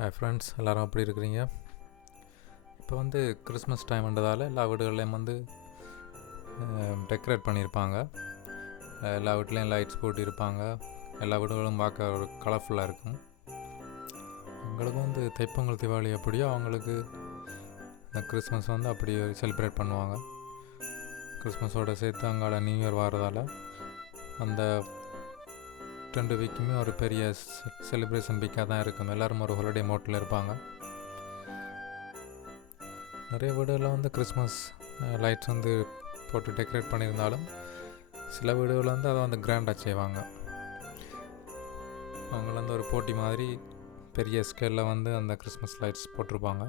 Hi friends, எல்லோரும் எப்படி இருக்கிறீங்க? இப்போ வந்து கிறிஸ்மஸ் டைம்ன்றதால் எல்லா வீடுகள்லேயும் வந்து டெக்கரேட் பண்ணியிருப்பாங்க. எல்லா வீட்லேயும் லைட்ஸ் போட்டிருப்பாங்க. எல்லா வீடுகளும் பார்க்க ஒரு கலர்ஃபுல்லாக இருக்கும். எங்களுக்கு வந்து தைப்பொங்கல் தீபாவளி அப்படியோ அவங்களுக்கு கிறிஸ்மஸ் வந்து அப்படி செலிப்ரேட் பண்ணுவாங்க. கிறிஸ்மஸோடு சேர்த்து அங்கால நியூ இயர் வாரதால் அந்த 2 வீக்குமே ஒரு பெரிய செலிப்ரேஷன் வீக்காக தான் இருக்கும். எல்லோரும் ஒரு ஹாலிடே மோட்டில் இருப்பாங்க. நிறைய வீடுகளில் வந்து கிறிஸ்மஸ் லைட்ஸ் வந்து போட்டு டெக்கரேட் பண்ணியிருந்தாலும் சில வீடுகளில் வந்து அதை வந்து கிராண்டாக செய்வாங்க. அவங்கள வந்து ஒரு போட்டி மாதிரி பெரிய ஸ்கேலில் வந்து அந்த கிறிஸ்மஸ் லைட்ஸ் போட்டிருப்பாங்க.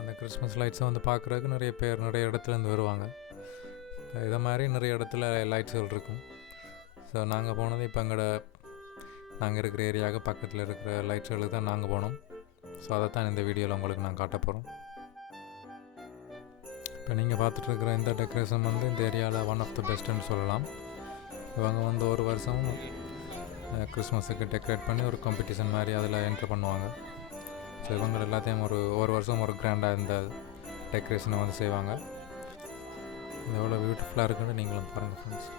அந்த கிறிஸ்மஸ் லைட்ஸை வந்து பார்க்குறதுக்கு நிறைய பேர் நிறைய இடத்துலேருந்து வருவாங்க. இதை மாதிரி நிறைய இடத்துல லைட்ஸுகள் இருக்கும். ஸோ நாங்கள் போனது இப்போ நாங்கள் இருக்கிற ஏரியாவுக்கு பக்கத்தில் இருக்கிற லைட்ஸுகளுக்கு தான் நாங்கள் போனோம். ஸோ அதை தான் இந்த வீடியோவில் உங்களுக்கு நான் காட்ட போகிறோம். இப்போ நீங்கள் பார்த்துட்ருக்கிற இந்த டெக்கரேஷன் வந்து இந்த ஏரியாவில் ஒன் ஆஃப் த பெஸ்ட்டுன்னு சொல்லலாம். இவங்க வந்து ஒரு வருஷம் கிறிஸ்மஸுக்கு டெக்கரேட் பண்ணி ஒரு காம்படிஷன் மாதிரி அதில் என்ட்ரு பண்ணுவாங்க. ஸோ இவங்க எல்லாத்தையும் ஒரு வருஷம் ஒரு கிராண்டாக இந்த டெக்கரேஷனை வந்து செய்வாங்க. இது எவ்வளோ பியூட்டிஃபுல்லாக இருக்குன்னு நீங்களும் பாருங்கள் ஃப்ரெண்ட்ஸ்.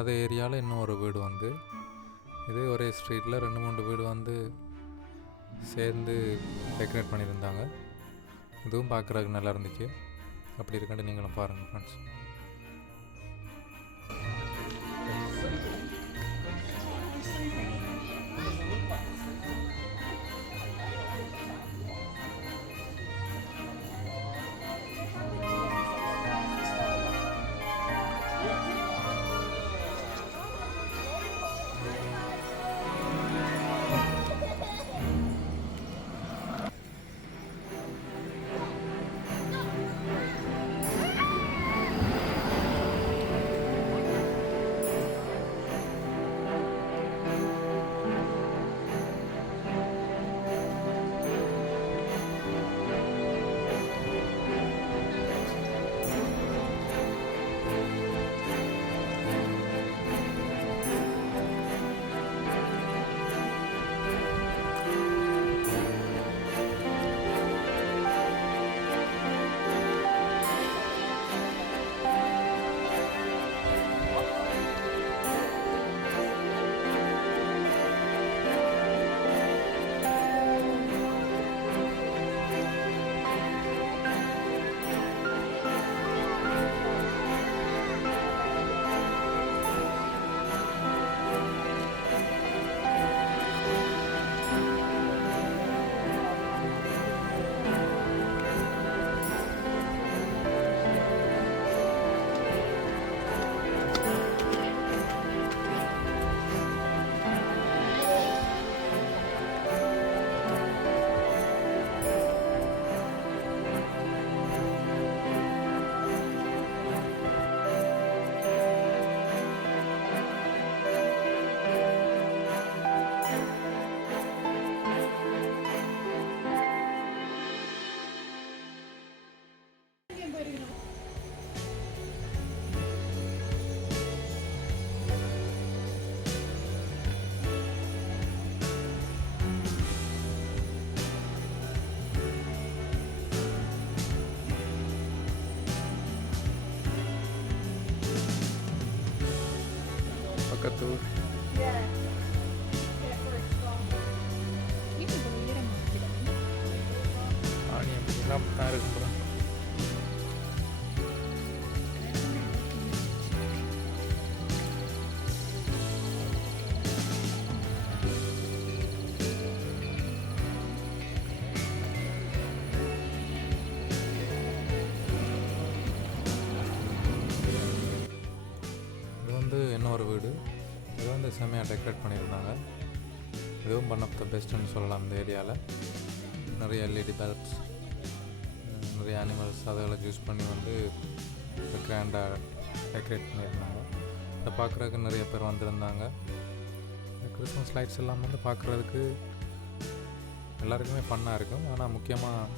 அதே ஏரியாவில் இன்னும் ஒரு வீடு வந்து இதே ஒரே ஸ்ட்ரீட்டில் 2-3 வீடு வந்து சேர்ந்து டெக்கரேட் பண்ணியிருந்தாங்க. இதுவும் பார்க்குறதுக்கு நல்லா இருந்துச்சு. அப்படி இருக்காண்டு நீங்களும் பாருங்கள் ஃப்ரெண்ட்ஸ். பக்கத்து ஊர். ஆணியம் எல்லாம் தான் இருக்கும் போல. இன்னொரு வீடு இது வந்து செம்மையாக டெக்கரேட் பண்ணியிருந்தாங்க. இதுவும் ஒன் ஆஃப் த பெஸ்ட்டுன்னு சொல்லலாம். இந்த ஏரியாவில் நிறைய எல்இடி பல்ப்ஸ், நிறைய அனிமல்ஸ் அதெல்லாம் யூஸ் பண்ணி வந்து கிராண்டாக டெக்கரேட் பண்ணியிருந்தாங்க. அதை பார்க்குறதுக்கு நிறைய பேர் வந்திருந்தாங்க. இந்த கிறிஸ்மஸ் லைட்ஸ் எல்லாம் வந்து பார்க்குறதுக்கு எல்லாருக்குமே ஃபன்னாக இருக்கும். ஆனால் முக்கியமாக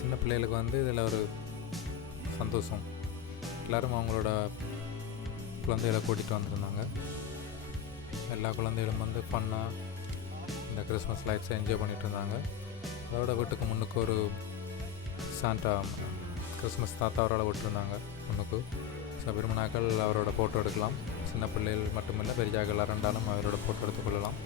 சின்ன பிள்ளைகளுக்கு வந்து இதில் ஒரு சந்தோஷம். எல்லோரும் அவங்களோட குழந்தைகளை கூட்டிகிட்டு வந்திருந்தாங்க. எல்லா குழந்தைகளும் வந்து ஃபன்னாக இந்த கிறிஸ்மஸ் லைட்ஸை என்ஜாய் பண்ணிகிட்டு இருந்தாங்க. அதோட வீட்டுக்கு முன்னுக்கு ஒரு சாண்டா கிறிஸ்மஸ் தாத்தா அவரோட விட்டுருந்தாங்க முன்னுக்கு. ஸோ விரும்பினாக்கள் அவரோட ஃபோட்டோ எடுக்கலாம். சின்ன பிள்ளைகள் மட்டுமில்லை, பெரியாக்கள் ரெண்டாலும் அவரோட ஃபோட்டோ எடுத்துக்கொள்ளலாம்.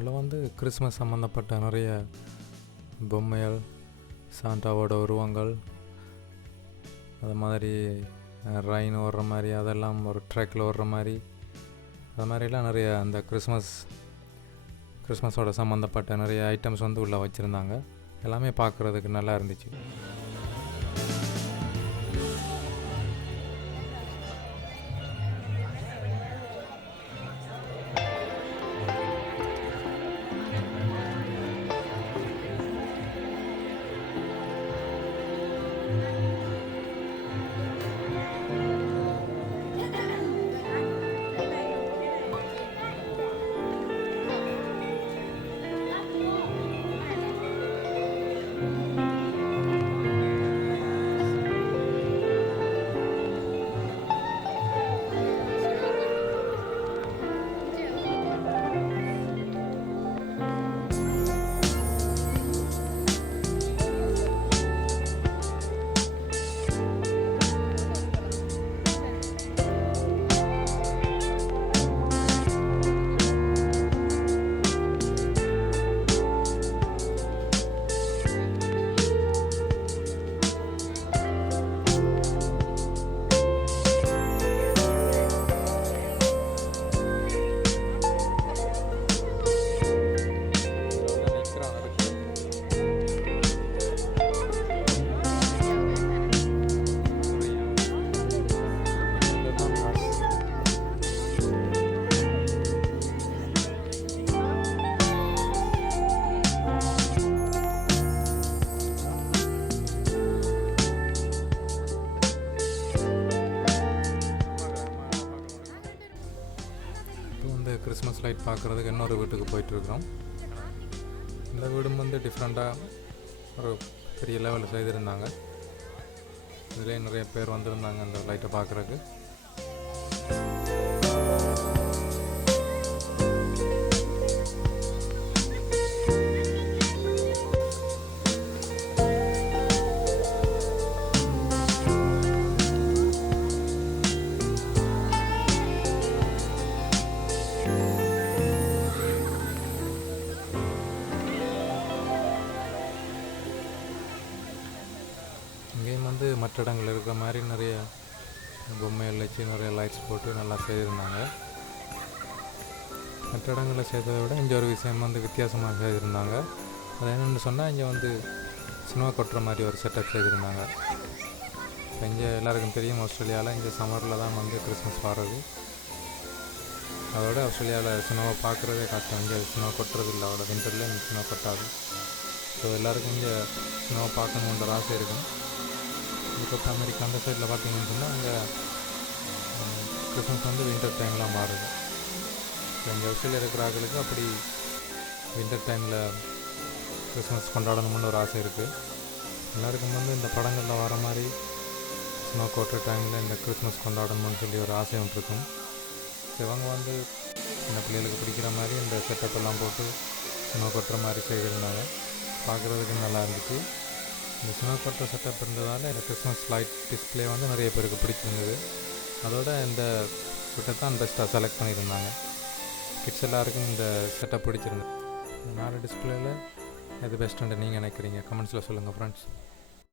உள்ள வந்து கிறிஸ்மஸ் சம்மந்தப்பட்ட நிறைய பொம்மைகள், சாண்டாவோட உருவங்கள், அது மாதிரி ரைன் ஓடுற மாதிரி, அதெல்லாம் ஒரு ட்ராக்கில் ஓடுற மாதிரி, அது மாதிரிலாம் நிறைய அந்த கிறிஸ்மஸோட சம்மந்தப்பட்ட நிறைய ஐட்டம்ஸ் வந்து உள்ளே வச்சுருந்தாங்க. எல்லாமே பார்க்குறதுக்கு நல்லா இருந்துச்சு. கிறிஸ்மஸ் லைட் பார்க்குறதுக்கு இன்னொரு வீட்டுக்கு போயிட்டுருக்குறோம். இந்த வீடும் வந்து டிஃப்ரெண்ட்டாக ஒரு பெரிய லெவலில் செய்திருந்தாங்க. இதிலே நிறைய பேர் வந்திருந்தாங்க அந்த லைட்டை பார்க்குறதுக்கு. இங்கேயும் வந்து மற்ற இடங்கள் இருக்கிற மாதிரி நிறைய பொம்மைகள் வச்சு நிறைய லைட்ஸ் போட்டு நல்லா செய்திருந்தாங்க. மற்ற இடங்களில் செய்ததை விட இங்கே ஒரு விஷயம் வந்து வித்தியாசமாக செய்திருந்தாங்க. அது என்னென்னு சொன்னால், இங்கே வந்து சினிமா கொட்டுற மாதிரி ஒரு செட்டப் செய்திருந்தாங்க. இப்போ இங்கே எல்லாருக்கும் தெரியும், ஆஸ்திரேலியாவில் இங்கே சம்மரில் தான் வந்து கிறிஸ்மஸ் வர்றது. அதோட ஆஸ்திரேலியாவில் சினிமா பார்க்குறதே கஷ்டம். இங்கே சினிமா கொட்டுறது இல்லை, அவ்வளோ விண்டரில் இங்கே சினிமா கொட்டாது. ஸோ எல்லாருக்கும் இங்கே ஸ்னோ பார்க்கணுன்ற ஆசை இருக்கும். அதுக்கப்புறம் அமெரிக்கா அந்த சைடில் பார்த்தீங்கன்னு சொன்னால் அங்கே கிறிஸ்மஸ் வந்து வின்டர் டைம்லாம் மாறுது. ஸோ இங்கே ஆஸ்திரேலியா இருக்கிற ஆட்களுக்கு அப்படி வின்டர் டைமில் கிறிஸ்மஸ் கொண்டாடணும்னு ஒரு ஆசை இருக்குது. எல்லாருக்கும் வந்து இந்த படங்களில் வர மாதிரி ஸ்னோ கொட்டுற டைமில் இந்த கிறிஸ்மஸ் கொண்டாடணும்னு சொல்லி ஒரு ஆசை ஒன்று இருக்கும். ஸோ இவங்க வந்து இந்த பிள்ளைகளுக்கு பிடிக்கிற மாதிரி இந்த செட்டப் எல்லாம் போட்டு ஸ்னோ கொட்டுற மாதிரி செய்திருந்தாங்க. பார்க்குறதுக்கு நல்லா இருந்துச்சு. இந்த ஸ்னோ கொட்டுற செட்டப் இருந்ததால் இந்த கிறிஸ்மஸ் லைட் டிஸ்பிளே வந்து நிறைய பேருக்கு பிடிச்சிருந்தது. அதோட இந்த செட்டை தான் பெஸ்ட்டாக செலக்ட் பண்ணியிருந்தாங்க. கிட்ஸ் எல்லாருக்கும் இந்த செட்டப் பிடிச்சிருந்தது. இந்த 4 டிஸ்பிளேயில் எது பெஸ்ட்டுன்னு நீங்கள் நினைக்கிறீங்க? கமெண்ட்ஸில் சொல்லுங்கள் ஃப்ரெண்ட்ஸ்.